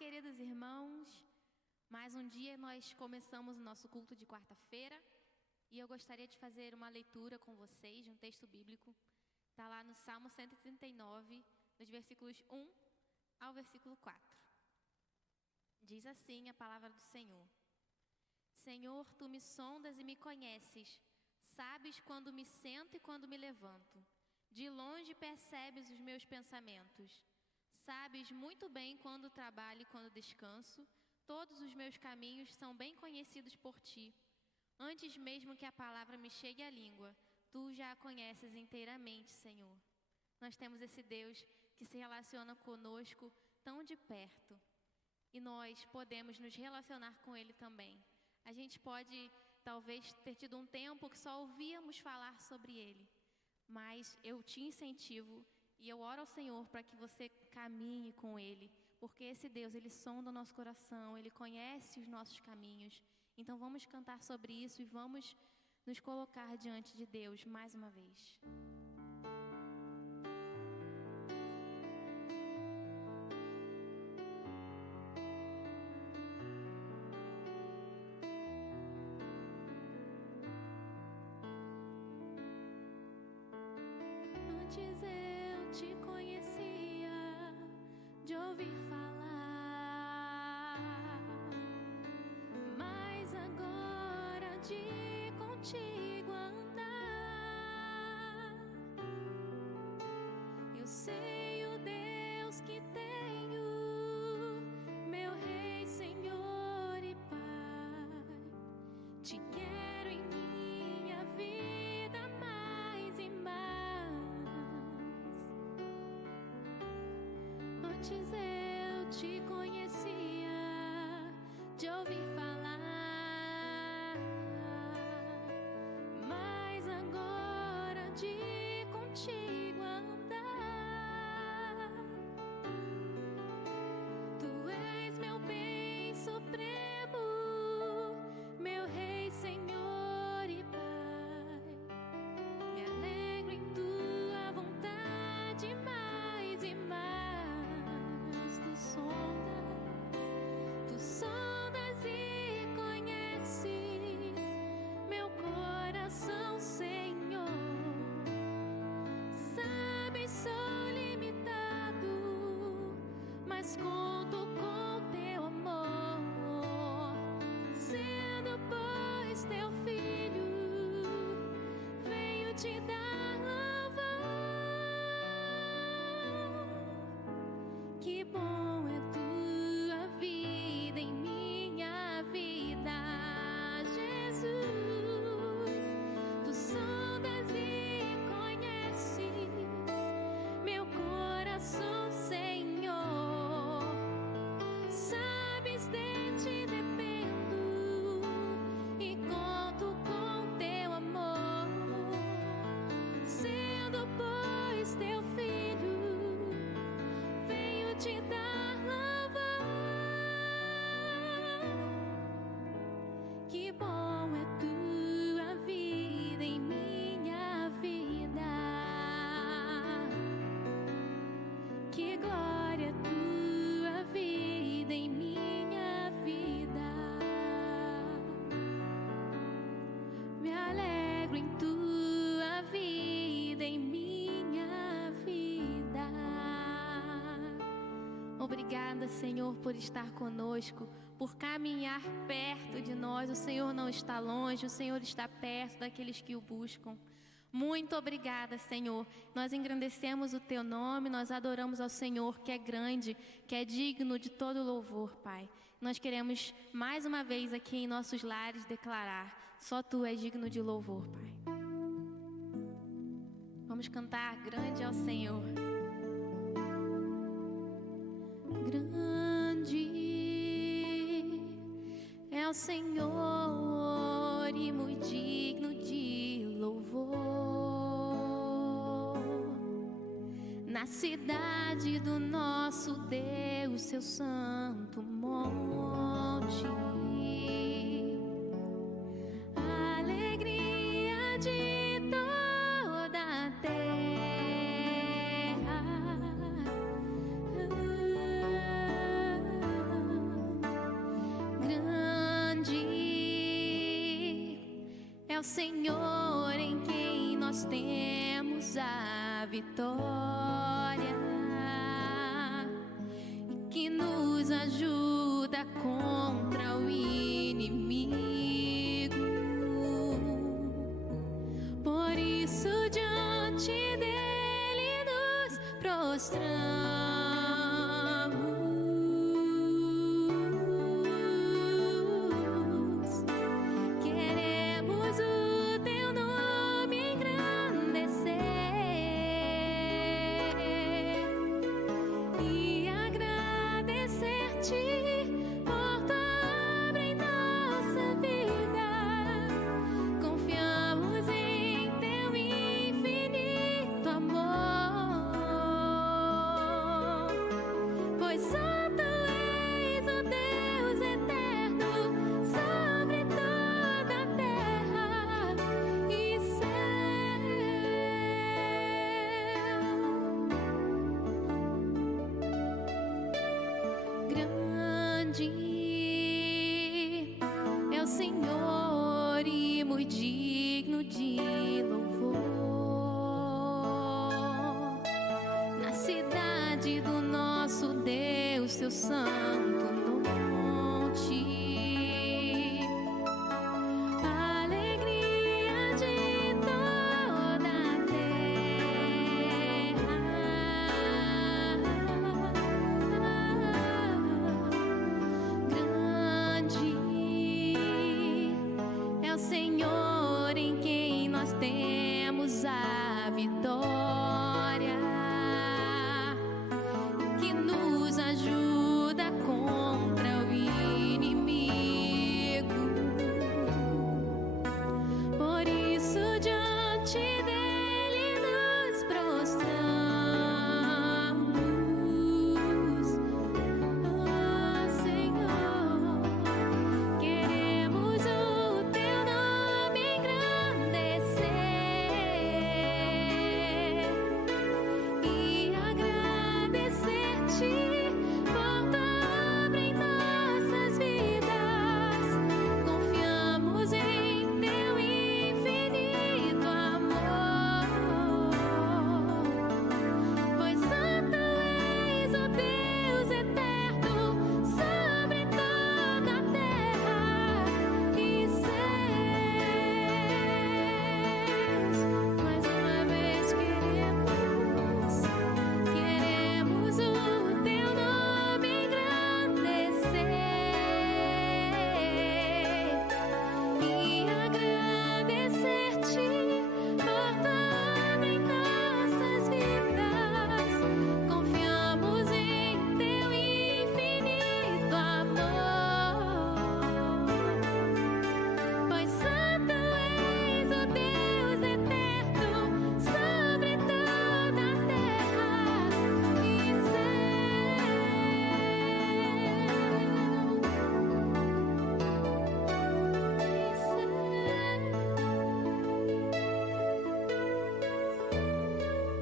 queridos irmãos, mais um dia nós começamos o nosso culto de quarta-feira e eu gostaria de fazer uma leitura com vocês de um texto bíblico. Está lá no Salmo 139, dos versículos 1 ao versículo 4. Diz assim a palavra do Senhor: Senhor, Tu me sondas e me conheces, sabes quando me sento e quando me levanto. De longe percebes os meus pensamentos. Sabes muito bem quando trabalho e quando descanso. Todos os meus caminhos são bem conhecidos por Ti. Antes mesmo que a palavra me chegue à língua, Tu já a conheces inteiramente, Senhor. Nós temos esse Deus que se relaciona conosco tão de perto. E nós podemos nos relacionar com Ele também. A gente pode, talvez, ter tido um tempo que só ouvíamos falar sobre Ele. Mas eu te incentivo e eu oro ao Senhor para que você caminhe com Ele. Porque esse Deus, Ele sonda o nosso coração, Ele conhece os nossos caminhos. Então vamos cantar sobre isso e vamos nos colocar diante de Deus mais uma vez. Antes eu te conhecia de ouvir falar, mas agora de contigo andar, eu sei o Deus que tenho, meu Rei, Senhor e Pai. Te quero em minha vida mais e mais. Antes eu te conhecia de ouvir falar, mas agora de contigo andar. Tu és meu bem supremo, meu Rei, Senhor e Pai. Me alegro em Tua vontade mais e mais. Tu sondas e conheces meu coração, Senhor. Sabes, sou limitado, mas conto com Teu amor. Sendo, pois, Teu filho, venho te dar louvor. Que bom é Tua vida em minha vida, Jesus. Tu sondas e conheces meu coração, Senhor. Sabes, de Ti dependo e conto com Teu amor. Sendo, pois, Teu filho, venho te dar louvor. Que bom é Tua vida em minha vida. Que glória é Tua vida em minha vida. Me alegro em Tua vida em minha vida. Obrigada, Senhor, por estar conosco, por caminhar perto de nós. O Senhor não está longe, o Senhor está perto daqueles que o buscam. Muito obrigada, Senhor. Nós engrandecemos o Teu nome, nós adoramos ao Senhor, que é grande, que é digno de todo louvor, Pai. Nós queremos mais uma vez aqui em nossos lares declarar: só Tu és digno de louvor, Pai. Vamos cantar grande ao Senhor. Grande é o Senhor e muito digno de louvor. Na cidade do nosso Deus, Seu santo monte, a alegria de toda a terra. o Senhor em quem nós temos a vitória e que nos ajuda contra o inimigo. Por isso diante dele nos prostramos. É o Senhor e muito digno de louvor. Na cidade do nosso Deus, seu santo monte, a alegria de toda a é o Senhor em quem nós temos a vitória, que nos ajuda contra o inimigo. Por isso diante dele nos prostramos. Oh, Senhor, queremos o teu nome engrandecer e agradecer-te por tua obra em nossas vidas. Confiamos em teu infinito amor, pois santo és o Deus eterno sobre toda a terra e céus. Mais uma vez queremos o teu nome engrandecer e agradecer-te por tua obra em nossas vidas. Confiamos em teu infinito amor, pois santo és o Deus eterno sobre toda a terra e céus.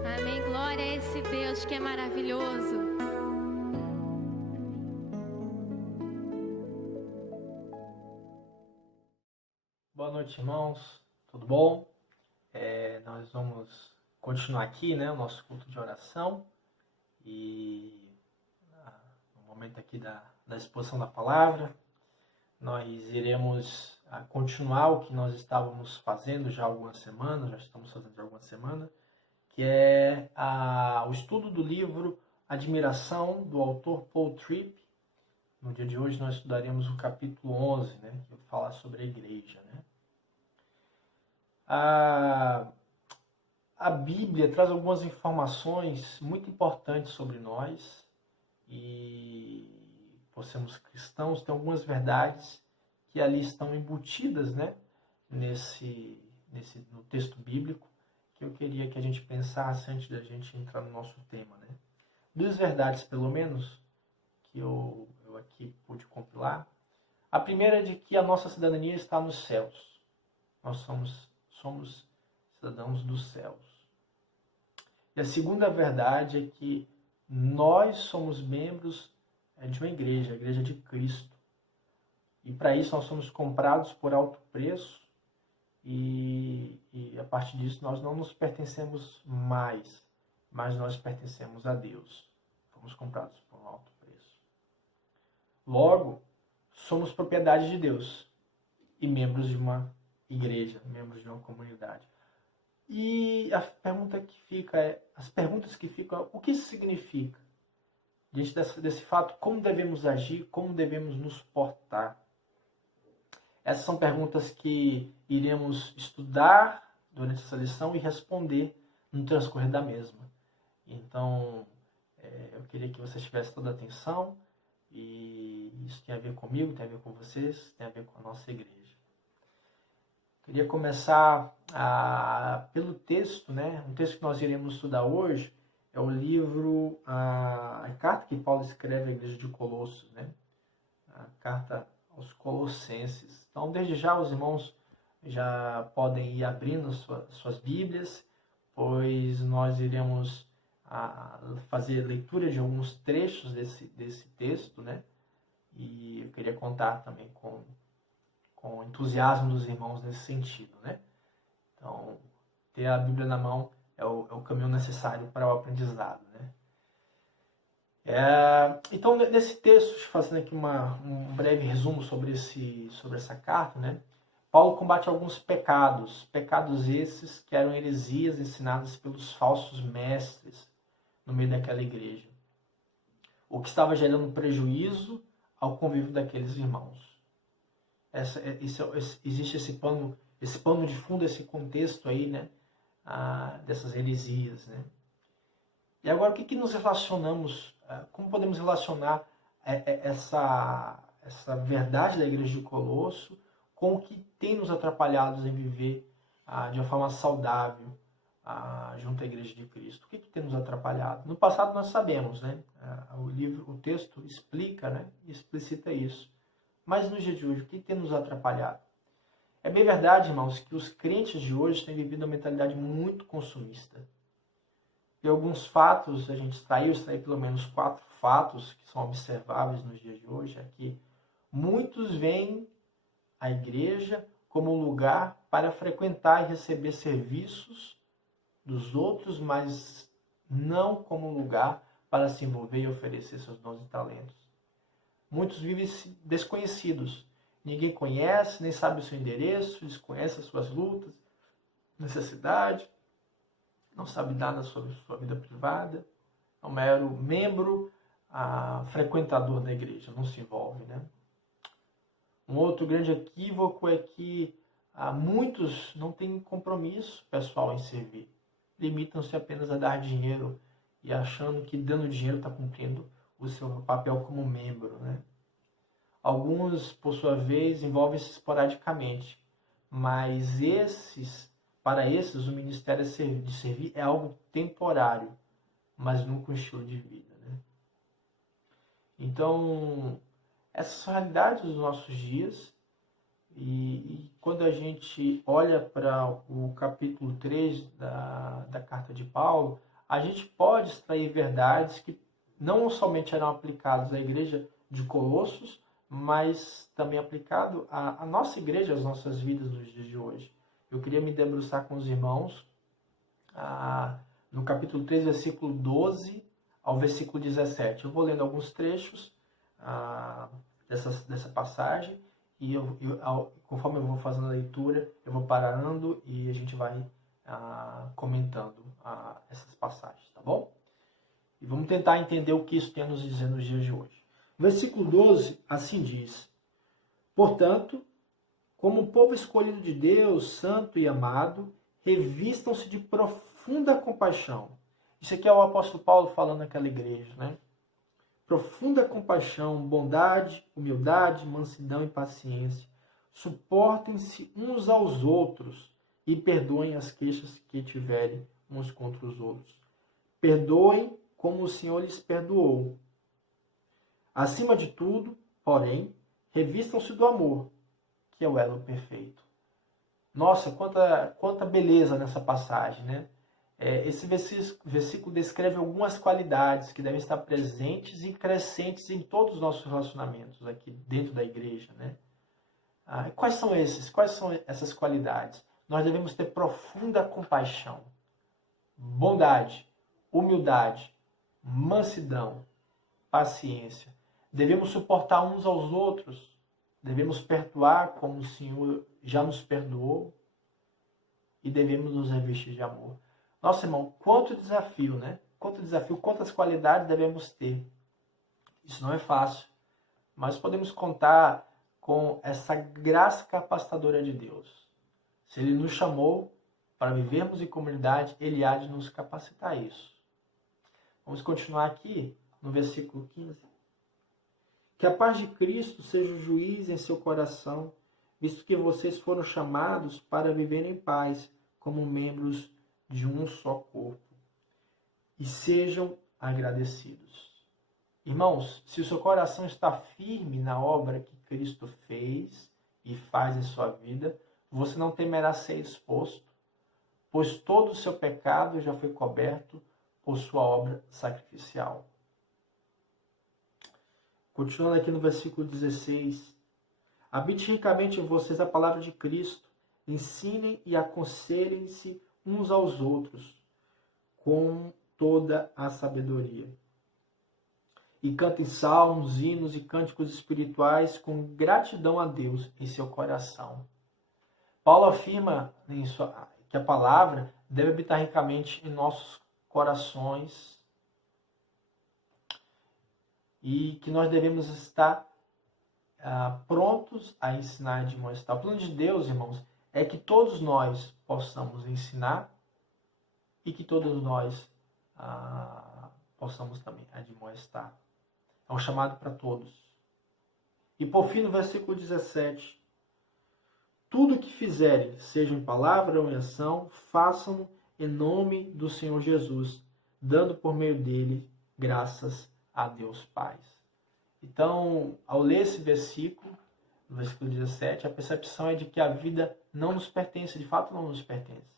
Amém. Glória a esse Deus que é maravilhoso. Boa noite, irmãos. Tudo bom? Nós vamos continuar aqui, né, o nosso culto de oração e no momento aqui da exposição da palavra, nós iremos continuar o que nós estávamos fazendo já há algumas semanas, já estamos fazendo já há algumas semanas, que é o estudo do livro Admiração, do autor Paul Tripp. No dia de hoje nós estudaremos o capítulo 11, né, que vai falar sobre a igreja, né? A Bíblia traz algumas informações muito importantes sobre nós e, por sermos cristãos, tem algumas verdades que ali estão embutidas, né, no texto bíblico, que eu queria que a gente pensasse antes da gente entrar no nosso tema, né? 2 verdades, pelo menos, que eu aqui pude compilar. A primeira é de que a nossa cidadania está nos céus. Nós somos cidadãos dos céus. E a segunda verdade é que nós somos membros de uma igreja, a Igreja de Cristo. E para isso nós somos comprados por alto preço e a partir disso nós não nos pertencemos mais, mas nós pertencemos a Deus. Fomos comprados por um alto preço. Logo, somos propriedade de Deus e membros de uma igreja, membros de uma comunidade. E a pergunta que fica as perguntas que ficam, o que isso significa? Diante desse fato, como devemos agir, como devemos nos portar? Essas são perguntas que iremos estudar durante essa lição e responder no transcorrer da mesma. Então, eu queria que você tivesse toda a atenção, e isso tem a ver comigo, tem a ver com vocês, tem a ver com a nossa igreja. Queria começar pelo texto, né? Um texto que nós iremos estudar hoje é o livro, a carta que Paulo escreve à igreja de Colossos, né? A carta aos Colossenses. Então, desde já, os irmãos já podem ir abrindo suas Bíblias, pois nós iremos fazer leitura de alguns trechos desse texto, né? E eu queria contar também com o entusiasmo dos irmãos nesse sentido, né? Então, ter a Bíblia na mão é o caminho necessário para o aprendizado, né? Então, nesse texto, fazendo aqui um breve resumo sobre essa carta, né? Paulo combate alguns pecados esses que eram heresias ensinadas pelos falsos mestres no meio daquela igreja, o que estava gerando prejuízo ao convívio daqueles irmãos. Existe esse pano de fundo, esse contexto aí, né? Dessas heresias, né? E agora, o que nos relacionamos, como podemos relacionar essa verdade da igreja de Colosso com o que tem nos atrapalhado em viver de uma forma saudável junto à igreja de Cristo? O que tem nos atrapalhado? No passado nós sabemos, né? O texto explica, né? Explicita isso. Mas no dia de hoje, o que tem nos atrapalhado? É bem verdade, irmãos, que os crentes de hoje têm vivido uma mentalidade muito consumista. E alguns fatos, a gente extraiu pelo menos 4 fatos que são observáveis nos dias de hoje, é que muitos veem a igreja como um lugar para frequentar e receber serviços dos outros, mas não como um lugar para se envolver e oferecer seus dons e talentos. Muitos vivem desconhecidos. Ninguém conhece, nem sabe o seu endereço, desconhece as suas lutas, necessidade, não sabe nada sobre sua vida privada. É um mero membro, frequentador da igreja, não se envolve, né? Um outro grande equívoco é que muitos não têm compromisso pessoal em servir. Limitam-se apenas a dar dinheiro e achando que dando dinheiro está cumprindo o seu papel como membro, né? Alguns, por sua vez, envolvem-se esporadicamente, mas para esses, o ministério de servir é algo temporário, mas nunca um estilo de vida, né? Então, essas são as realidades dos nossos dias, e quando a gente olha para o capítulo 3 da carta de Paulo, a gente pode extrair verdades que não somente eram aplicadas à igreja de Colossos, mas também aplicado à nossa igreja, às nossas vidas nos dias de hoje. Eu queria me debruçar com os irmãos no capítulo 3, versículo 12 ao versículo 17. Eu vou lendo alguns trechos dessa passagem, e conforme eu vou fazendo a leitura, eu vou parando e a gente vai comentando essas passagens, tá bom? E vamos tentar entender o que isso tem a nos dizer nos dias de hoje. Versículo 12, assim diz: portanto, como povo escolhido de Deus, santo e amado, revistam-se de profunda compaixão. Isso aqui é o apóstolo Paulo falando naquela igreja, né? Profunda compaixão, bondade, humildade, mansidão e paciência. Suportem-se uns aos outros e perdoem as queixas que tiverem uns contra os outros. Perdoem como o Senhor lhes perdoou. Acima de tudo, porém, revistam-se do amor, que é o elo perfeito. Nossa, quanta beleza nessa passagem, né? Esse versículo descreve algumas qualidades que devem estar presentes e crescentes em todos os nossos relacionamentos aqui dentro da igreja, né? Quais são essas qualidades? nós devemos ter profunda compaixão, bondade, humildade, mansidão, paciência. Devemos suportar uns aos outros, devemos perdoar como o Senhor já nos perdoou e devemos nos revestir de amor. Nossa, irmão, quanto desafio, né? Quanto desafio, quantas qualidades devemos ter. Isso não é fácil, mas podemos contar com essa graça capacitadora de Deus. Se Ele nos chamou para vivermos em comunidade, Ele há de nos capacitar a isso. Vamos continuar aqui no versículo 15. Que a paz de Cristo seja o juiz em seu coração, visto que vocês foram chamados para viver em paz, como membros de um só corpo. E sejam agradecidos. Irmãos, se o seu coração está firme na obra que Cristo fez e faz em sua vida, você não temerá ser exposto, pois todo o seu pecado já foi coberto por sua obra sacrificial. Continuando aqui no versículo 16. Habite ricamente em vocês a palavra de Cristo, ensinem e aconselhem-se uns aos outros, com toda a sabedoria. E cantem salmos, hinos e cânticos espirituais com gratidão a Deus em seu coração. Paulo afirma que a palavra deve habitar ricamente em nossos corações e que nós devemos estar prontos a ensinar e demonstrar. O plano de Deus, irmãos, é que todos nós possamos ensinar e que todos nós possamos também admoestar. É um chamado para todos. E por fim, no versículo 17. Tudo o que fizerem, seja em palavra ou em ação, façam em nome do Senhor Jesus, dando por meio dele graças a Deus Pai. Então, ao ler esse versículo, no versículo 17, a percepção é de que a vida não nos pertence, de fato não nos pertence.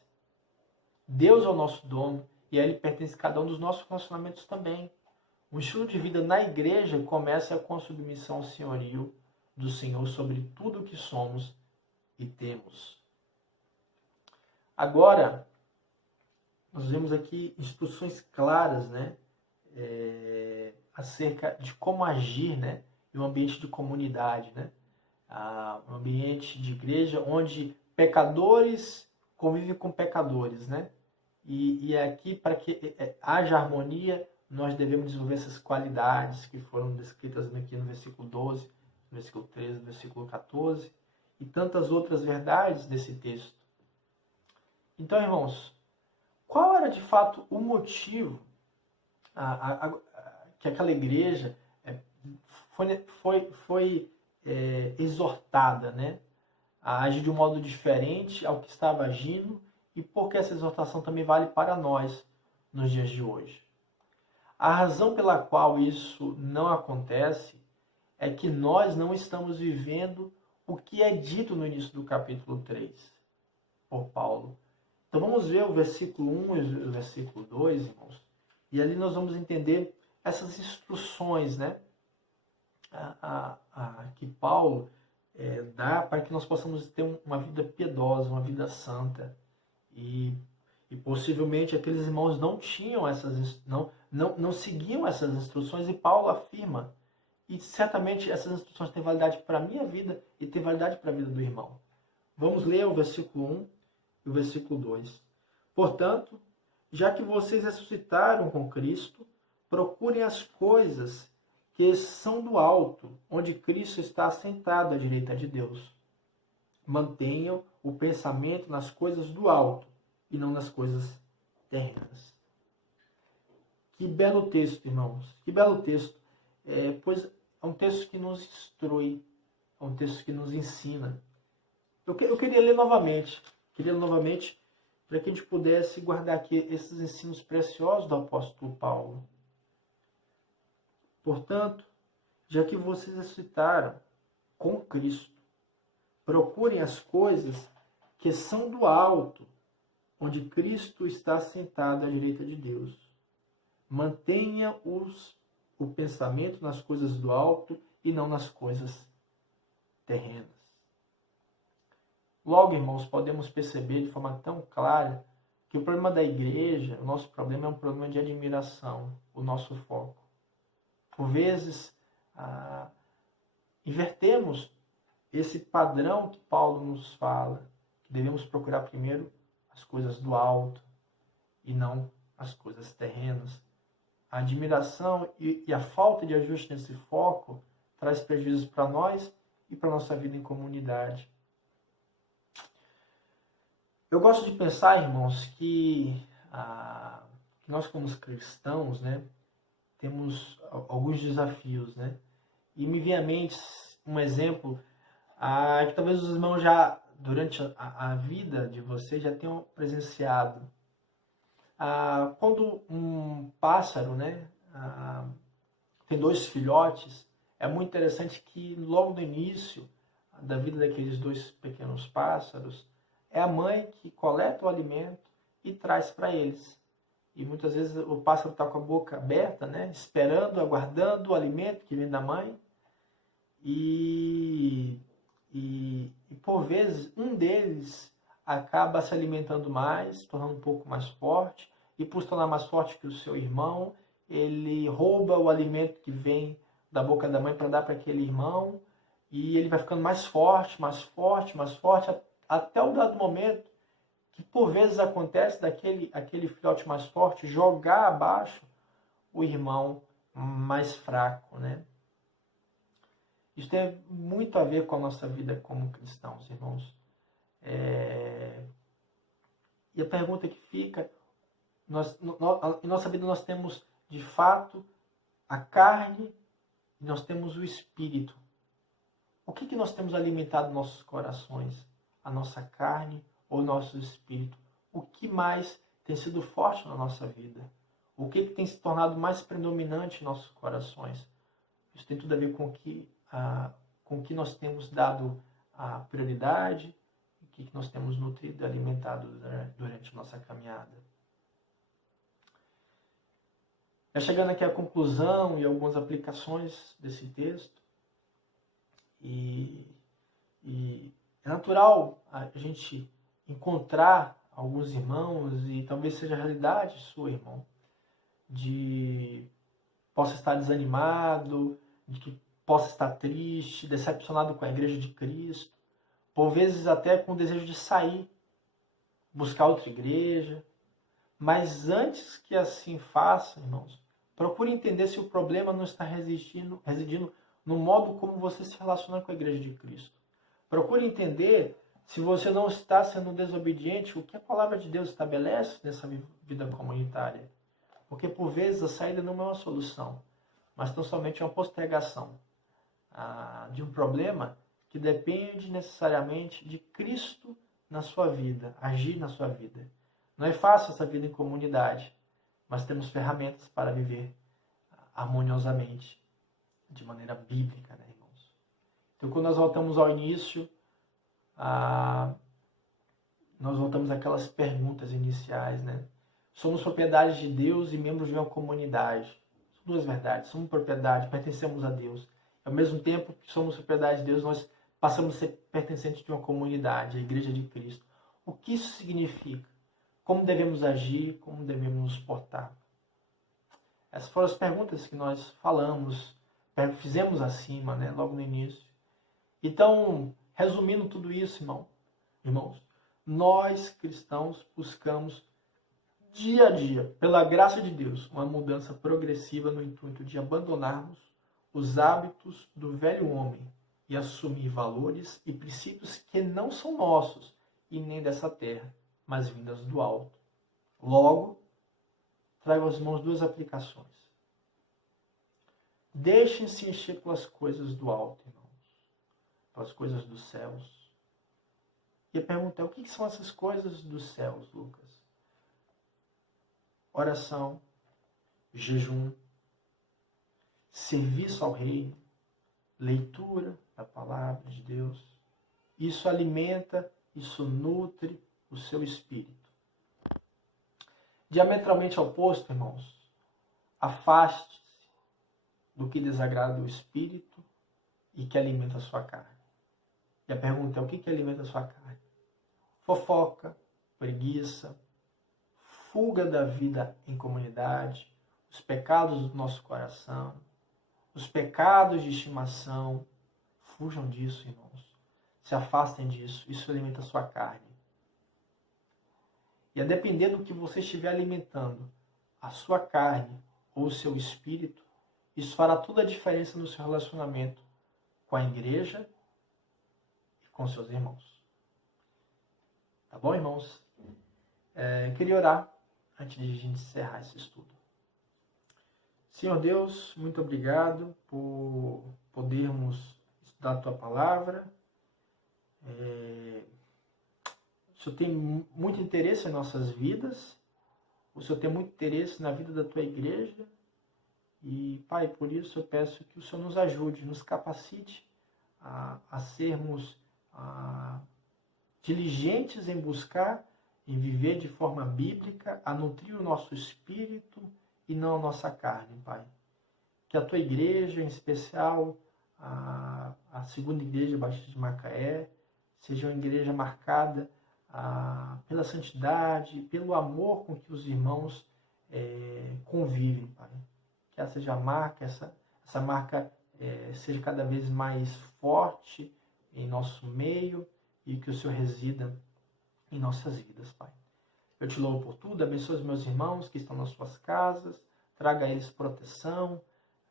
Deus é o nosso dono e a Ele pertence cada um dos nossos relacionamentos também. O estilo de vida na igreja começa com a submissão ao senhorio do Senhor sobre tudo o que somos e temos. Agora, nós vemos aqui instruções claras, né? Acerca de como agir, né? Em um ambiente de comunidade, né? Um ambiente de igreja onde pecadores convivem com pecadores, né? E aqui, para que haja harmonia, nós devemos desenvolver essas qualidades que foram descritas aqui no versículo 12, no versículo 13, no versículo 14, e tantas outras verdades desse texto. Então, irmãos, qual era de fato o motivo que aquela igreja foi exortada, né, a agir de um modo diferente ao que estava agindo, e porque essa exortação também vale para nós nos dias de hoje? A razão pela qual isso não acontece é que nós não estamos vivendo o que é dito no início do capítulo 3 por Paulo. Então vamos ver o versículo 1 e o versículo 2, irmãos, e ali nós vamos entender essas instruções, né, que Paulo dá para que nós possamos ter uma vida piedosa, uma vida santa. E possivelmente aqueles irmãos não tinham não seguiam essas instruções, e Paulo afirma, e certamente essas instruções têm validade para a minha vida e têm validade para a vida do irmão. Vamos ler o versículo 1 e o versículo 2. Portanto, já que vocês ressuscitaram com Cristo, procurem as coisas que são do alto, onde Cristo está assentado à direita de Deus. Mantenham o pensamento nas coisas do alto e não nas coisas terrenas. Que belo texto, irmãos. Que belo texto. Pois é um texto que nos instrui, é um texto que nos ensina. Eu queria ler novamente. Para que a gente pudesse guardar aqui esses ensinos preciosos do apóstolo Paulo. Portanto, já que vocês ressuscitaram com Cristo, procurem as coisas que são do alto, onde Cristo está sentado à direita de Deus. Mantenha o pensamento nas coisas do alto e não nas coisas terrenas. Logo, irmãos, podemos perceber de forma tão clara que o problema da igreja, o nosso problema é um problema de admiração, o nosso foco. Por vezes, invertemos esse padrão que Paulo nos fala, que devemos procurar primeiro as coisas do alto e não as coisas terrenas. A admiração e a falta de ajuste nesse foco traz prejuízos para nós e para a nossa vida em comunidade. Eu gosto de pensar, irmãos, que nós como cristãos, né, temos alguns desafios, né? E me vem à mente um exemplo que talvez os irmãos já, durante a vida de vocês, já tenham presenciado. Quando um pássaro, né, tem 2 filhotes, é muito interessante que logo no início da vida daqueles 2 pequenos pássaros, é a mãe que coleta o alimento e traz para eles. E muitas vezes o pássaro está com a boca aberta, né, esperando, aguardando o alimento que vem da mãe. E por vezes um deles acaba se alimentando mais, tornando um pouco mais forte, e por se tornar mais forte que o seu irmão, ele rouba o alimento que vem da boca da mãe para dar para aquele irmão, e ele vai ficando mais forte, mais forte, mais forte, até o dado momento que por vezes acontece aquele filhote mais forte jogar abaixo o irmão mais fraco, né? Isso tem muito a ver com a nossa vida como cristãos, irmãos. E a pergunta que fica, em nossa vida nós temos, de fato, a carne e nós temos o espírito. O que nós temos alimentado nossos corações? A nossa carne ou o nosso espírito? O que mais tem sido forte na nossa vida? O que tem se tornado mais predominante em nossos corações? Isso tem tudo a ver com o que nós temos dado a prioridade, o que nós temos nutrido e alimentado durante a nossa caminhada. Já chegando aqui à conclusão e algumas aplicações desse texto, e é natural a gente encontrar alguns irmãos, e talvez seja a realidade sua, irmão, de possa estar desanimado, de que possa estar triste, decepcionado com a igreja de Cristo, por vezes até com o desejo de sair, buscar outra igreja. Mas antes que assim faça, irmãos, procure entender se o problema não está residindo no modo como você se relaciona com a igreja de Cristo. Procure entender se você não está sendo desobediente, o que a palavra de Deus estabelece nessa vida comunitária. Porque por vezes a saída não é uma solução, mas tão somente uma postergação de um problema que depende necessariamente de Cristo na sua vida, agir na sua vida. Não é fácil essa vida em comunidade, mas temos ferramentas para viver harmoniosamente, de maneira bíblica, né, irmãos? Então, quando nós voltamos ao início, nós voltamos àquelas perguntas iniciais, né? Somos propriedade de Deus e membros de uma comunidade. São 2 verdades. Somos propriedade, pertencemos a Deus. Ao mesmo tempo que somos propriedade de Deus, nós passamos a ser pertencentes de uma comunidade, a Igreja de Cristo. O que isso significa? Como devemos agir? Como devemos nos portar? Essas foram as perguntas que nós fizemos acima, né, logo no início. Então, resumindo tudo isso, irmãos, nós cristãos buscamos dia a dia, pela graça de Deus, uma mudança progressiva no intuito de abandonarmos os hábitos do velho homem e assumir valores e princípios que não são nossos e nem dessa terra, mas vindas do alto. Logo, trago aos irmãos 2 aplicações. Deixem-se encher pelas coisas do alto, irmãos, pelas coisas dos céus. E a pergunta é, o que são essas coisas dos céus, Lucas? Oração, jejum, serviço ao reino, leitura da palavra de Deus. Isso alimenta, isso nutre o seu espírito. Diametralmente oposto, irmãos, afaste-se do que desagrada o espírito e que alimenta a sua carne. E a pergunta é, o que alimenta a sua carne? fofoca, preguiça, fuga da vida em comunidade, os pecados do nosso coração, os pecados de estimação. Fujam disso, irmãos. Se afastem disso. Isso alimenta a sua carne. E a depender do que você estiver alimentando, a sua carne ou o seu espírito, isso fará toda a diferença no seu relacionamento com a igreja e com seus irmãos. Tá bom, irmãos? Eu queria orar antes de a gente encerrar esse estudo. Senhor Deus, muito obrigado por podermos estudar a Tua Palavra. O Senhor tem muito interesse em nossas vidas. O Senhor tem muito interesse na vida da Tua igreja. E, Pai, por isso eu peço que o Senhor nos ajude, nos capacite a sermos diligentes em buscar, em viver de forma bíblica, a nutrir o nosso espírito e não a nossa carne, Pai. Que a Tua igreja, em especial a segunda igreja Batista de Macaé, seja uma igreja marcada pela santidade, pelo amor com que os irmãos convivem, Pai. Que essa seja a marca, essa marca seja cada vez mais forte em nosso meio e que o Senhor resida em nossas vidas, Pai. Eu te louvo por tudo, abençoe os meus irmãos que estão nas suas casas, traga a eles proteção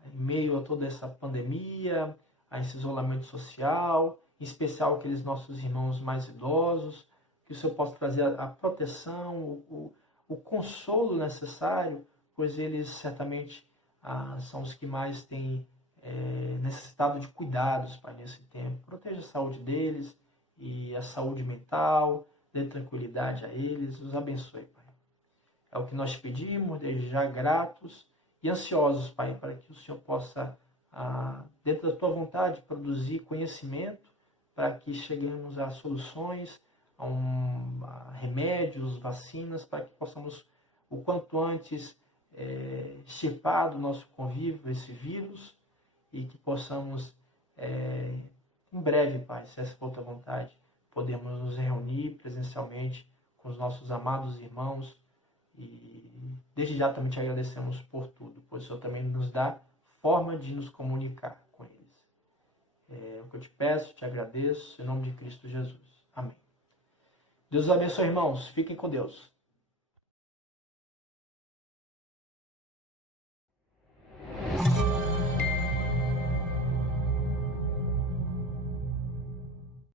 em meio a toda essa pandemia, a esse isolamento social, em especial aqueles nossos irmãos mais idosos, que o Senhor possa trazer a proteção, o consolo necessário, pois eles certamente são os que mais têm necessitado de cuidados, Pai, nesse tempo. Proteja a saúde deles e a saúde mental, dê tranquilidade a eles, os abençoe, Pai. É o que nós pedimos, desde já gratos e ansiosos, Pai, para que o Senhor possa, dentro da Tua vontade, produzir conhecimento para que cheguemos a soluções, a remédios, vacinas, para que possamos, o quanto antes, extirpar do nosso convívio esse vírus e que possamos, em breve, Pai, se essa for a Tua vontade, podemos nos reunir presencialmente com os nossos amados irmãos e desde já também te agradecemos por tudo, pois o Senhor também nos dá forma de nos comunicar com eles. É o que eu te peço, te agradeço, em nome de Cristo Jesus. Amém. Deus os abençoe, irmãos. Fiquem com Deus.